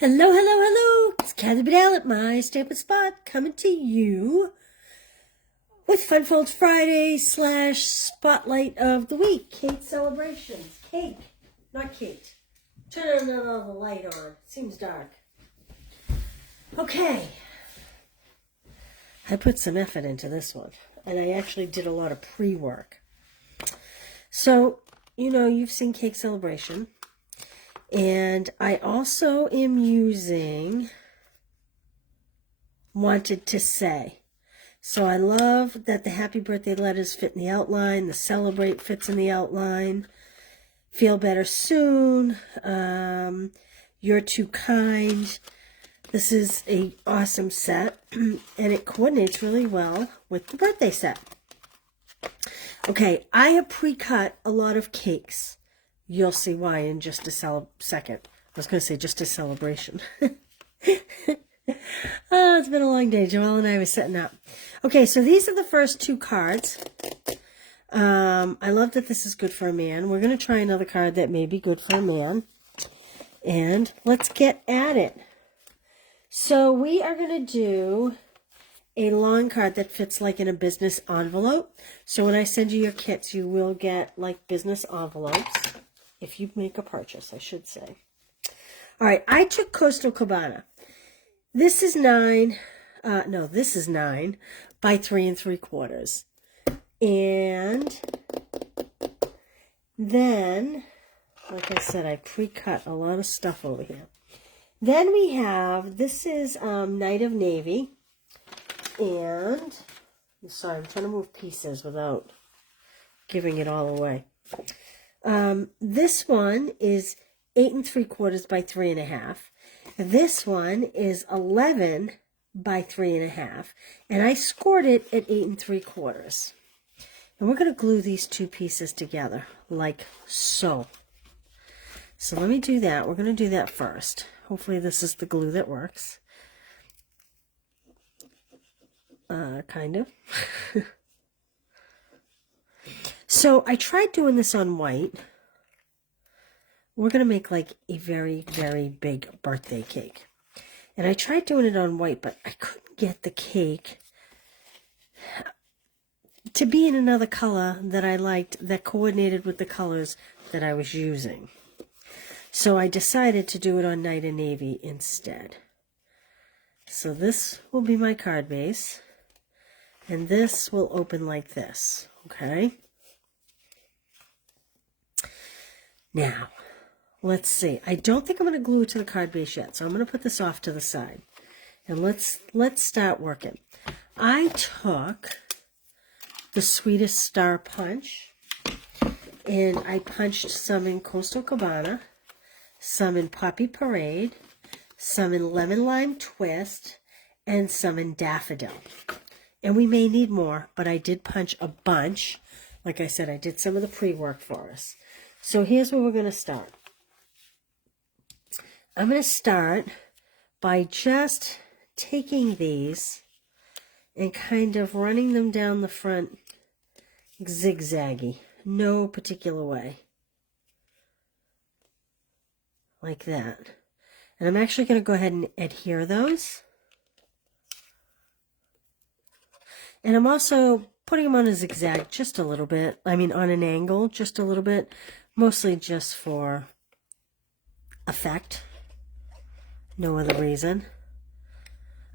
Hello, hello, hello. It's Kathy Bedell at my staple spot coming to you with Fun Folds Friday / Spotlight of the Week. Kate celebrations. Cake, not Kate. Turn the light on. Seems dark. Okay. I put some effort into this one, and I actually did a lot of pre-work. So, you've seen Cake Celebration. And I also am using Wanted to Say. So I love that the happy birthday letters fit in the outline. The celebrate fits in the outline. Feel better soon. You're too kind. This is an awesome set. And it coordinates really well with the birthday set. Okay, I have pre-cut a lot of cakes. You'll see why in just a second. I was going to say just a celebration. Oh, it's been a long day. Joelle and I were setting up. Okay, so these are the first two cards. I love that this is good for a man. We're going to try another card that may be good for a man. And let's get at it. So we are going to do a long card that fits like in a business envelope. So when I send you your kits, you will get like business envelopes. If you make a purchase, I should say. All right, I took Coastal Cabana. This is 9 by 3 3/4. And then, like I said, I pre-cut a lot of stuff over here. Then we have, this is Night of Navy. And, sorry, I'm trying to move pieces without giving it all away. This one is 8 3/4 by 3 1/2. This one is 11 by 3 1/2. And I scored it at 8 3/4. And we're going to glue these two pieces together like so. So let me do that. We're going to do that first. Hopefully this is the glue that works. Kind of. So I tried doing this on white. We're going to make like a very, very big birthday cake. And I tried doing it on white, but I couldn't get the cake to be in another color that I liked that coordinated with the colors that I was using. So I decided to do it on Night of Navy instead. So this will be my card base. And this will open like this, okay? Now, let's see. I don't think I'm going to glue it to the card base yet, so I'm going to put this off to the side. And let's start working. I took the Sweetest Star Punch, and I punched some in Coastal Cabana, some in Poppy Parade, some in Lemon Lime Twist, and some in Daffodil. And we may need more, but I did punch a bunch. Like I said, I did some of the pre-work for us. So here's where we're going to start. I'm going to start by just taking these and kind of running them down the front zigzaggy. No particular way. Like that. And I'm actually going to go ahead and adhere those. And I'm also putting them on a zigzag just a little bit. I mean, on an angle just a little bit. Mostly just for effect. No other reason.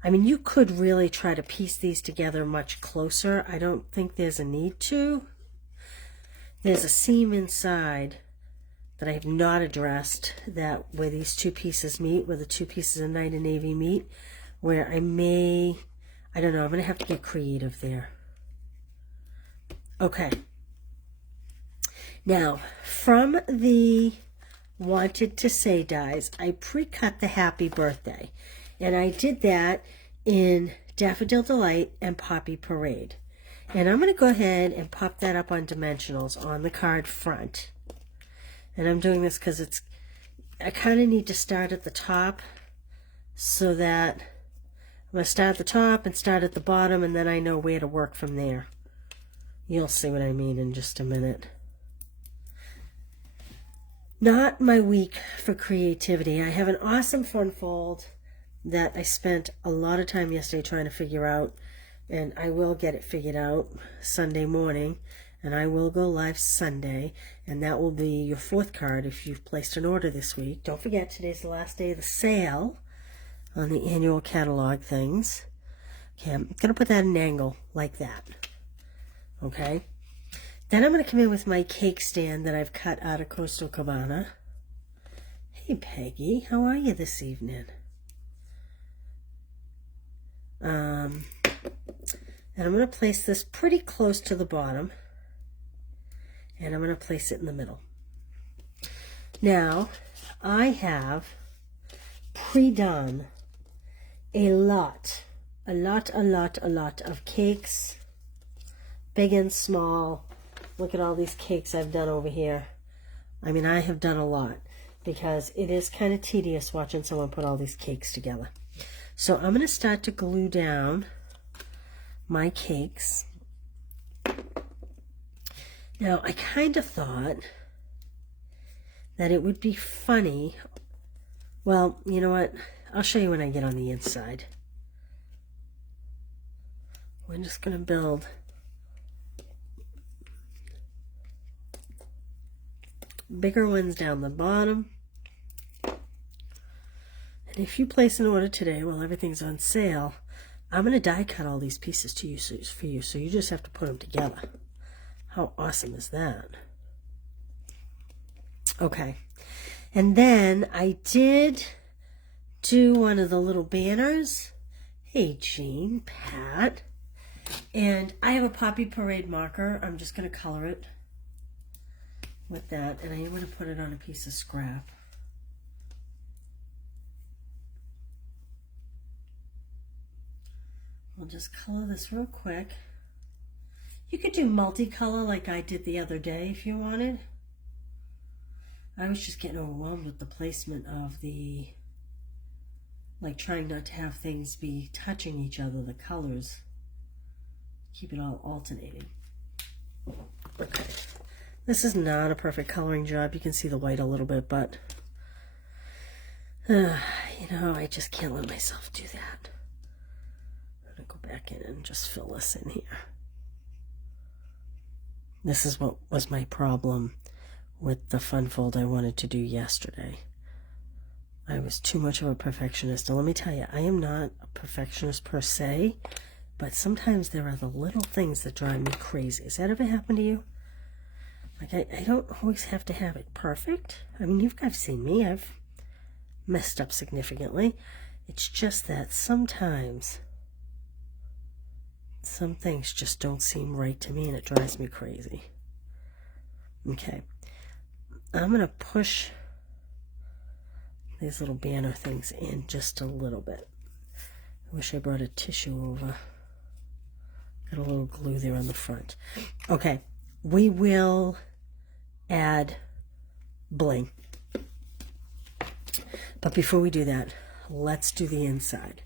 I mean, you could really try to piece these together much closer. I don't think there's a need to. There's a seam inside that I have not addressed, that where these two pieces meet, where the two pieces of Night of Navy meet, where I don't know, I'm going to have to get creative there. Okay. Now, from the Wanted to Say dies, I pre-cut the Happy Birthday. And I did that in Daffodil Delight and Poppy Parade. And I'm going to go ahead and pop that up on dimensionals on the card front. And I'm doing this because I kind of need to start at the top so that I'm going to start at the top and start at the bottom, and then I know where to work from there. You'll see what I mean in just a minute. Not my week for creativity. I have an awesome fun fold that I spent a lot of time yesterday trying to figure out, and I will get it figured out Sunday morning, and I will go live Sunday, and that will be your fourth card if you've placed an order this week. Don't forget, today's the last day of the sale on the annual catalog things. Okay, I'm going to put that in an angle like that. Okay. Then I'm going to come in with my cake stand that I've cut out of Coastal Cabana. Hey, Peggy, how are you this evening? And I'm going to place this pretty close to the bottom. And I'm going to place it in the middle. Now, I have pre-done a lot of cakes, big and small. Look at all these cakes I've done over here. I mean, I have done a lot because it is kind of tedious watching someone put all these cakes together. So I'm going to start to glue down my cakes. Now, I kind of thought that it would be funny. Well, you know what? I'll show you when I get on the inside. We're just going to build bigger ones down the bottom. And if you place an order today while everything's on sale, I'm going to die cut all these pieces to use for you, so you just have to put them together. How awesome is that? Okay. And then I did do one of the little banners. Hey, Jean, Pat. And I have a Poppy Parade marker. I'm just going to color it with that, and I am going to put it on a piece of scrap. I'll just color this real quick. You could do multicolor like I did the other day if you wanted. I was just getting overwhelmed with the placement of the, like trying not to have things be touching each other, the colors. Keep it all alternating. Okay. This is not a perfect coloring job. You can see the white a little bit, but you know, I just can't let myself do that. I'm going to go back in and just fill this in here. This is what was my problem with the fun fold I wanted to do yesterday. I was too much of a perfectionist. And let me tell you, I am not a perfectionist per se, but sometimes there are the little things that drive me crazy. Has that ever happened to you? Like, I don't always have to have it perfect. I mean, you've guys seen me. I've messed up significantly. It's just that sometimes some things just don't seem right to me, and it drives me crazy. Okay. I'm going to push these little banner things in just a little bit. I wish I brought a tissue over. Got a little glue there on the front. Okay. We will add bling. But before we do that, let's do the inside.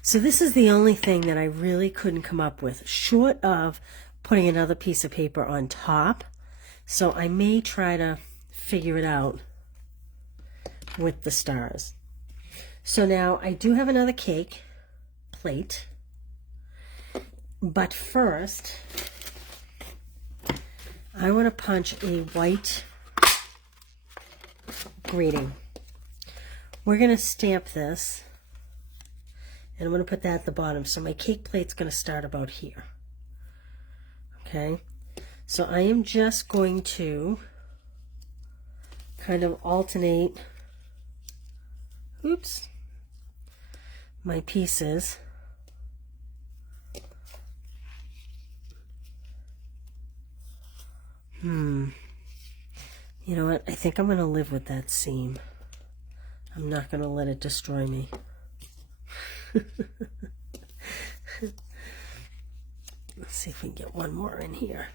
So this is the only thing that I really couldn't come up with, short of putting another piece of paper on top. So I may try to figure it out with the stars. So now I do have another cake plate. But first, I want to punch a white greeting. We're going to stamp this, and I'm going to put that at the bottom. So my cake plate's going to start about here. Okay, so I am just going to kind of alternate, my pieces. You know what? I think I'm going to live with that seam. I'm not going to let it destroy me. Let's see if we can get one more in here.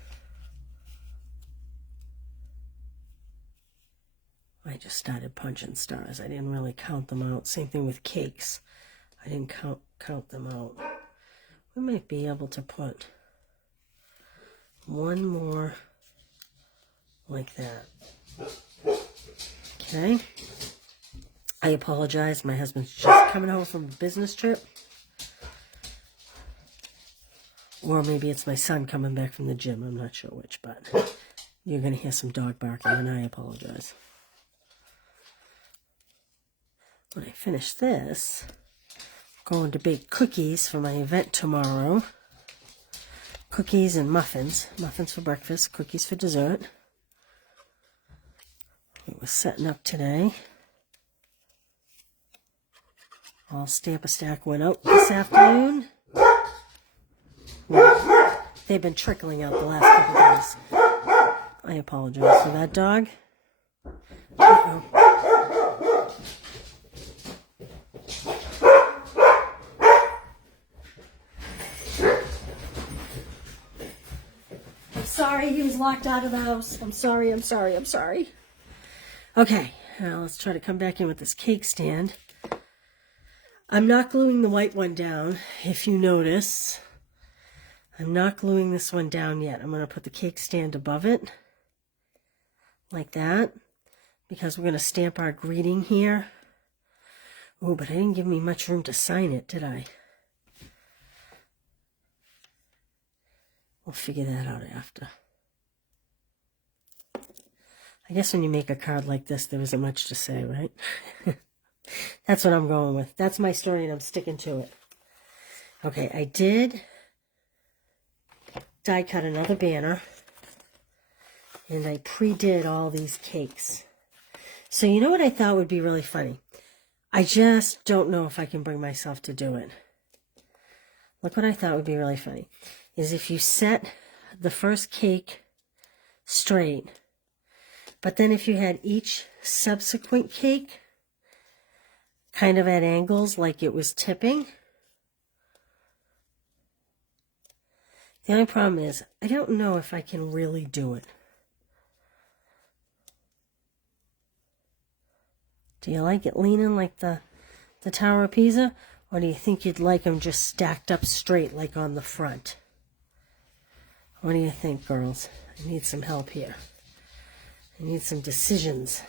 I just started punching stars. I didn't really count them out. Same thing with cakes. I didn't count them out. We might be able to put one more like that. Okay. I apologize. My husband's just coming home from a business trip. Or maybe it's my son coming back from the gym. I'm not sure which, but you're going to hear some dog barking, and I apologize. When I finish this, I'm going to bake cookies for my event tomorrow. Cookies and muffins. Muffins for breakfast, cookies for dessert. It was setting up today. All Stamp-A-Stack went out this afternoon. They've been trickling out the last couple days. I apologize for that dog. Uh-oh. I'm sorry he was locked out of the house. I'm sorry. Okay, now let's try to come back in with this cake stand. I'm not gluing the white one down, if you notice. I'm not gluing this one down yet. I'm going to put the cake stand above it, like that, because we're going to stamp our greeting here. Oh, but I didn't give me much room to sign it, did I? We'll figure that out after. I guess when you make a card like this, there isn't much to say, right? That's what I'm going with. That's my story, and I'm sticking to it. Okay, I did die cut another banner, and I pre-did all these cakes. So you know what I thought would be really funny? I just don't know if I can bring myself to do it. Look what I thought would be really funny, is if you set the first cake straight, but then if you had each subsequent cake kind of at angles like it was tipping. The only problem is, I don't know if I can really do it. Do you like it leaning like the Tower of Pisa? Or do you think you'd like them just stacked up straight like on the front? What do you think, girls? I need some help here. I need some decisions.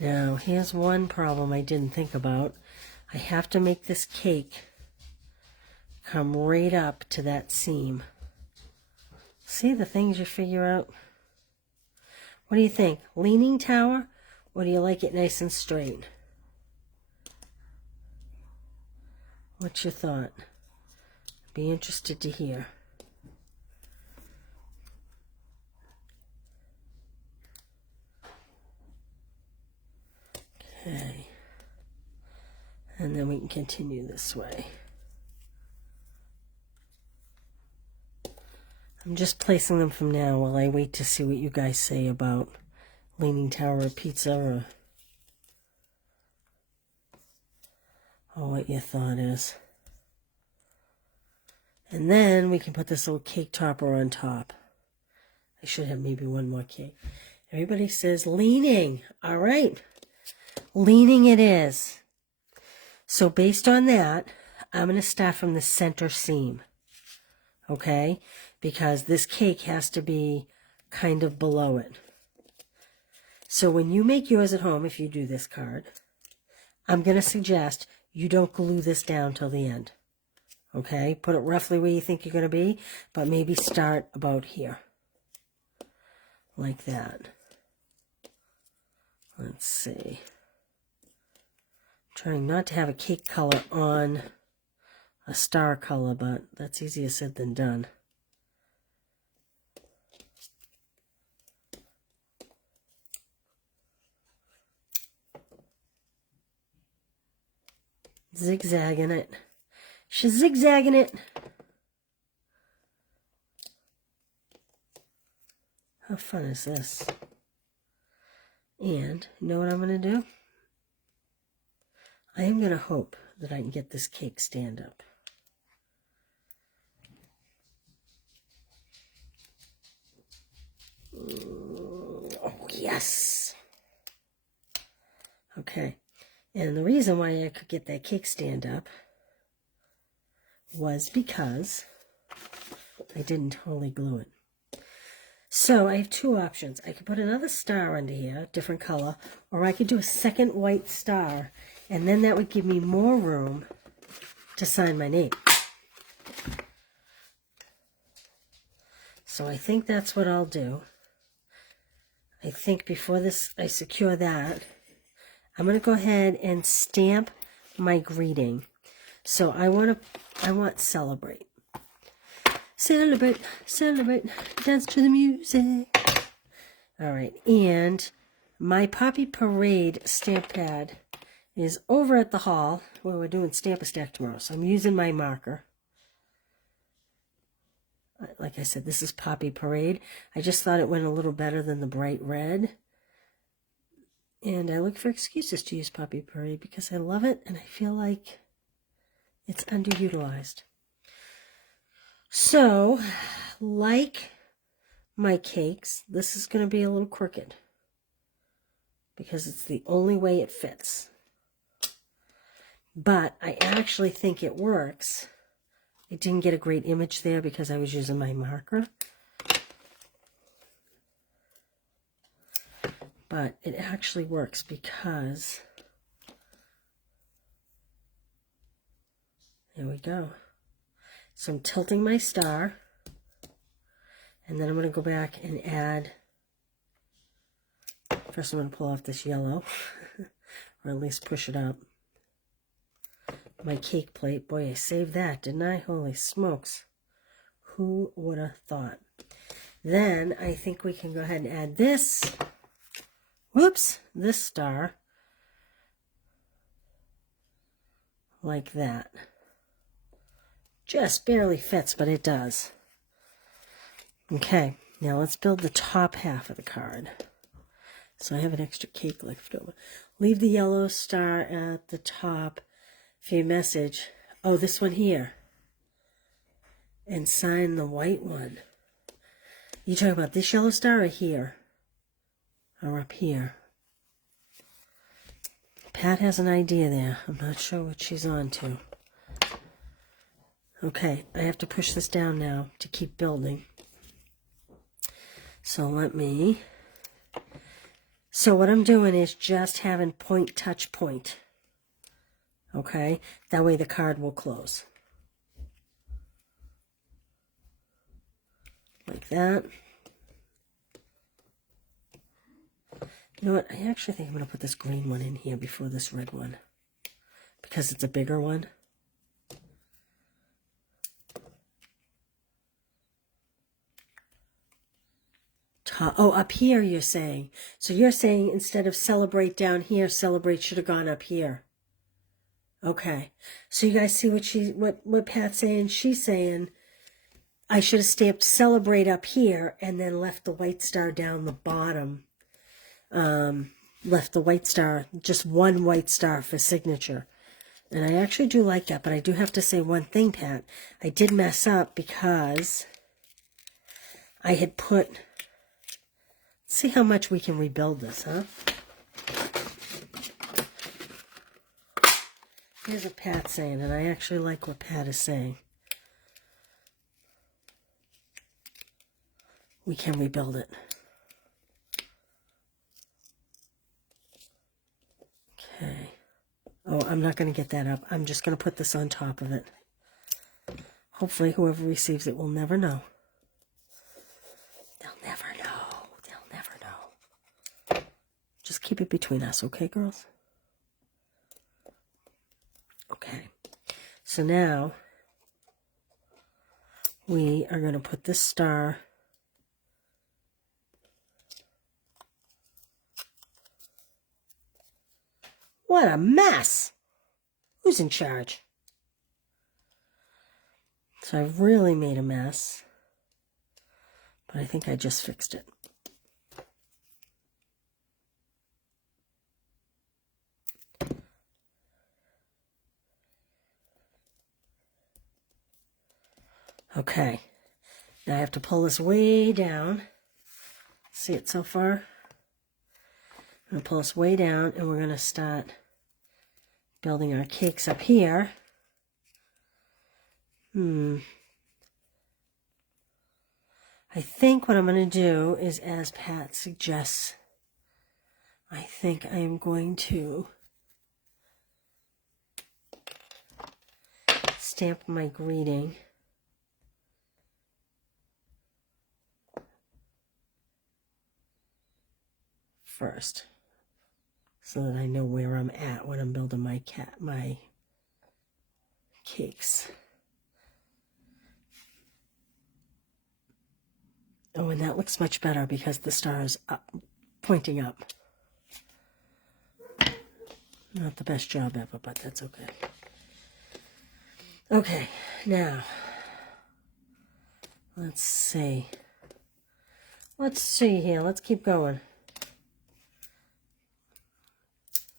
Now, here's one problem I didn't think about. I have to make this cake come right up to that seam. See the things you figure out? What do you think? Leaning tower, or do you like it nice and straight? What's your thought? Be interested to hear. Okay. And then we can continue this way. I'm just placing them from now while I wait to see what you guys say about Leaning Tower of Pizza, or what your thought is. And then we can put this little cake topper on top. I should have maybe one more cake. Everybody says leaning. All right. Leaning it is. So based on that, I'm going to start from the center seam. Okay? Because this cake has to be kind of below it. So when you make yours at home, if you do this card, I'm going to suggest you don't glue this down till the end. Okay? Put it roughly where you think you're going to be, but maybe start about here. Like that. Let's see. Trying not to have a cake color on a star color, but that's easier said than done. Zigzagging it. She's zigzagging it. How fun is this? And you know what I'm going to do? I am going to hope that I can get this cake stand up. Oh, yes. Okay. And the reason why I could get that cake stand up was because I didn't totally glue it. So I have two options. I could put another star under here, different color, or I could do a second white star, and then that would give me more room to sign my name. So I think that's what I'll do. I think before this, I secure that, I'm going to go ahead and stamp my greeting. So I want celebrate. Celebrate, celebrate, dance to the music. All right, and my Poppy Parade stamp pad is over at the hall where we're doing Stamp-A-Stack tomorrow. So I'm using my marker. Like I said, this is Poppy Parade. I just thought it went a little better than the bright red. And I look for excuses to use Poppy Parade because I love it and I feel like it's underutilized. So, like my cakes, this is going to be a little crooked because it's the only way it fits. But I actually think it works. I didn't get a great image there because I was using my marker. But it actually works because, there we go. So I'm tilting my star, and then I'm going to go back and add, first I'm going to pull off this yellow, or at least push it up. My cake plate, boy, I saved that, didn't I? Holy smokes. Who would have thought? Then I think we can go ahead and add this, whoops, this star, like that. Just barely fits, but it does. Okay, now let's build the top half of the card. So I have an extra cake left over. Leave the yellow star at the top for your message. Oh, this one here. And sign the white one. You talking about this yellow star or here? Or up here? Pat has an idea there. I'm not sure what she's on to. Okay, I have to push this down now to keep building. So let me... So what I'm doing is just having point, touch, point. Okay? That way the card will close. Like that. You know what? I actually think I'm going to put this green one in here before this red one. Because it's a bigger one. Oh, up here you're saying. So you're saying instead of celebrate down here, celebrate should have gone up here. Okay. So you guys see what Pat's saying? She's saying I should have stamped celebrate up here and then left the white star down the bottom. Left the white star, just one white star for signature. And I actually do like that, but I do have to say one thing, Pat. I did mess up because I had put... See how much we can rebuild this, huh? Here's what Pat's saying, and I actually like what Pat is saying. We can rebuild it. Okay. Oh, I'm not going to get that up. I'm just going to put this on top of it. Hopefully whoever receives it will never know. They'll never know. Just keep it between us, okay, girls? Okay. So now we are going to put this star What a mess! Who's in charge? So I've really made a mess, but I think I just fixed it. Okay, now I have to pull this way down. See it so far? I'm going to pull this way down, and we're going to start building our cakes up here. I think what I'm going to do is, as Pat suggests, I think I am going to stamp my greeting first, so that I know where I'm at when I'm building my cakes. Oh, and that looks much better because the star is up, pointing up. Not the best job ever, but that's okay. Okay, now, let's see. Let's see here. Let's keep going.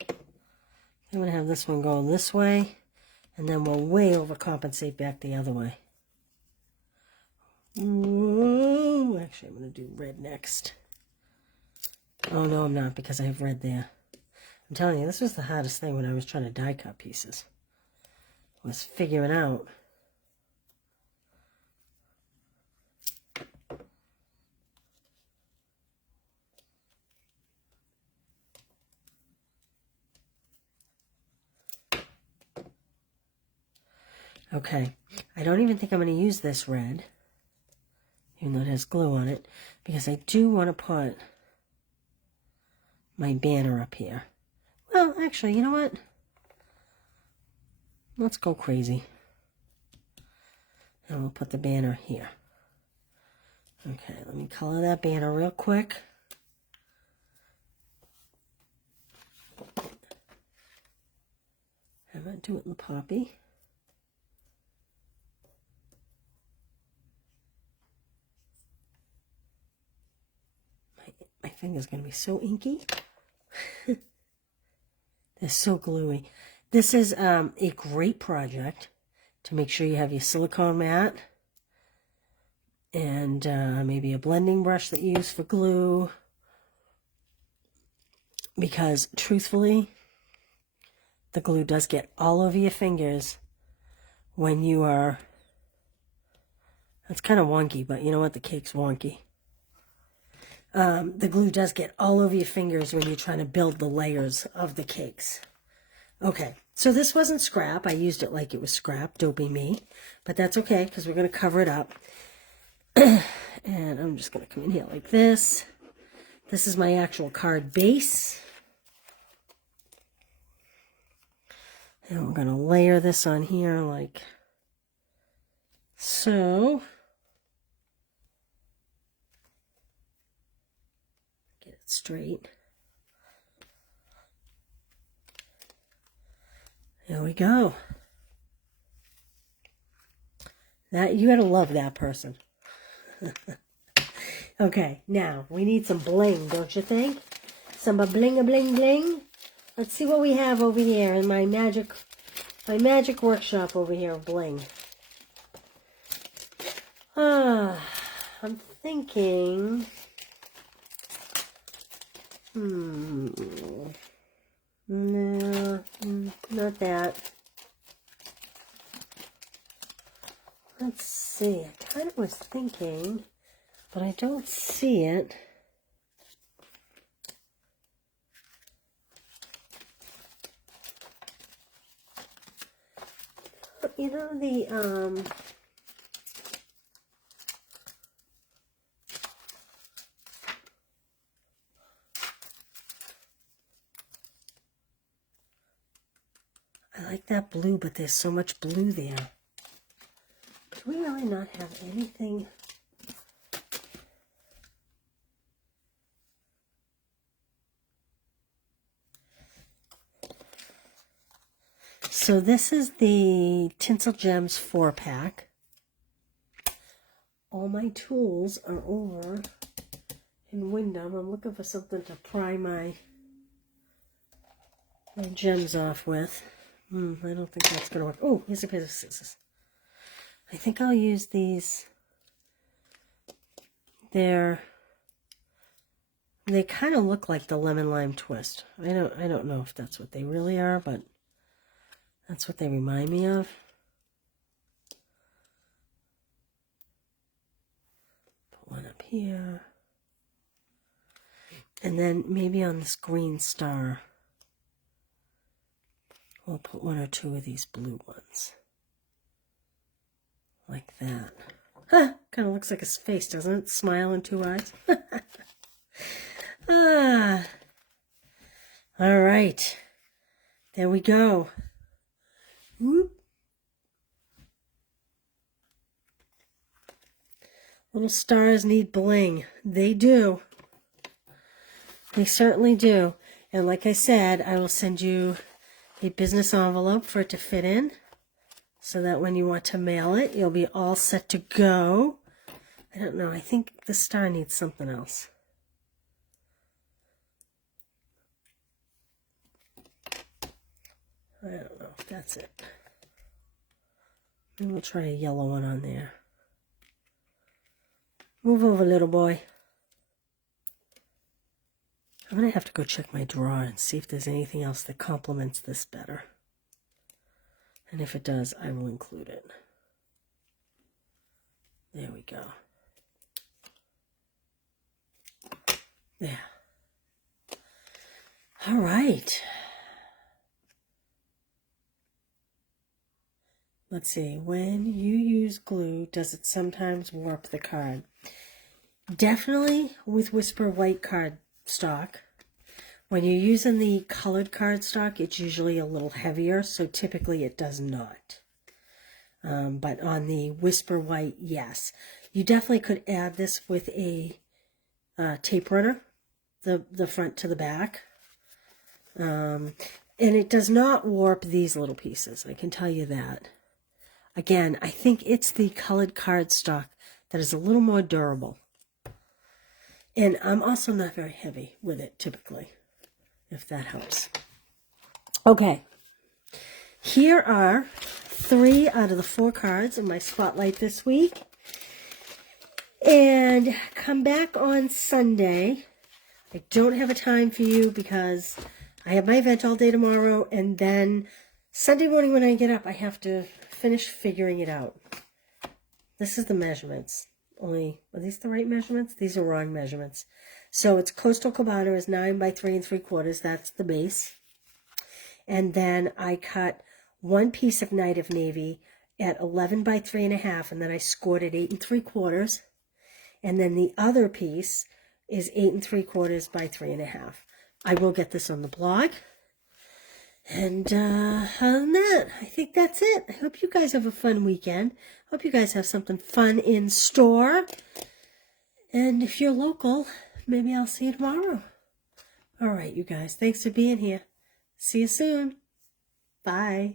I'm going to have this one go this way, and then we'll way overcompensate back the other way. Ooh, actually, I'm going to do red next. Oh, no, I'm not, because I have red there. I'm telling you, this was the hardest thing when I was trying to die cut pieces. Was figuring out okay, I don't even think I'm going to use this red, even though it has glue on it, because I do want to put my banner up here. Well, actually, you know what? Let's go crazy. And we'll put the banner here. Okay, let me color that banner real quick. I'm going to do it in the poppy. My finger's going to be so inky. They're so gluey. This is a great project to make sure you have your silicone mat and maybe a blending brush that you use for glue. Because truthfully, the glue does get all over your fingers when you are... That's kind of wonky, but you know what? The cake's wonky. The glue does get all over your fingers when you're trying to build the layers of the cakes. Okay, so this wasn't scrap. I used it like it was scrap, dopey me. But that's okay, because we're going to cover it up. And I'm just going to come in here like this. This is my actual card base. And we're going to layer this on here like so. Get it straight. There we go. That, you gotta love that person. Okay, now we need some bling, don't you think? Some bling, bling, bling. Let's see what we have over here in my magic workshop over here of bling. I'm thinking. No, not that. Let's see. I kind of was thinking, but I don't see it. You know, the I like that blue, but there's so much blue there. Do we really not have anything? So this is the Tinsel Gems 4-pack. All my tools are over in Wyndham. I'm looking for something to pry my gems off with. I don't think that's going to work. Oh, here's a pair of scissors. I think I'll use these. They kind of look like the lemon lime twist. I don't know if that's what they really are, but that's what they remind me of. Put one up here. And then maybe on this green star, we'll put one or two of these blue ones. Like that. Huh, kind of looks like his face, doesn't it? Smile and two eyes. Ah. All right. There we go. Whoop. Little stars need bling. They do. They certainly do. And like I said, I will send you a business envelope for it to fit in, so that when you want to mail it, you'll be all set to go. I don't know. I think the star needs something else. I don't know if that's it. Maybe we'll try a yellow one on there. Move over, little boy. I'm going to have to go check my drawer and see if there's anything else that complements this better. And if it does, I will include it. There we go. There. All right. Let's see. When you use glue, does it sometimes warp the card? Definitely with Whisper White cardstock. When you're using the colored cardstock, it's usually a little heavier, so typically it does not. But on the Whisper White, yes. You definitely could add this with a tape runner, the front to the back. And it does not warp these little pieces, I can tell you that. Again, I think it's the colored cardstock that is a little more durable. And I'm also not very heavy with it, typically, if that helps. Okay. Here are 3 out of the 4 cards in my spotlight this week. And come back on Sunday. I don't have a time for you because I have my event all day tomorrow. And then Sunday morning when I get up, I have to finish figuring it out. This is the measurements. Only, are these the right measurements? These are wrong measurements. So it's Coastal Cabana is 9 by 3 3/4. That's the base. And then I cut one piece of Night of Navy at 11 by 3 1/2, and then I scored it 8 3/4. And then the other piece is 8 3/4 by 3 1/2. I will get this on the blog. And other than that, I think that's it. I hope you guys have a fun weekend. Hope you guys have something fun in store. And if you're local, maybe I'll see you tomorrow. All right, you guys. Thanks for being here. See you soon. Bye.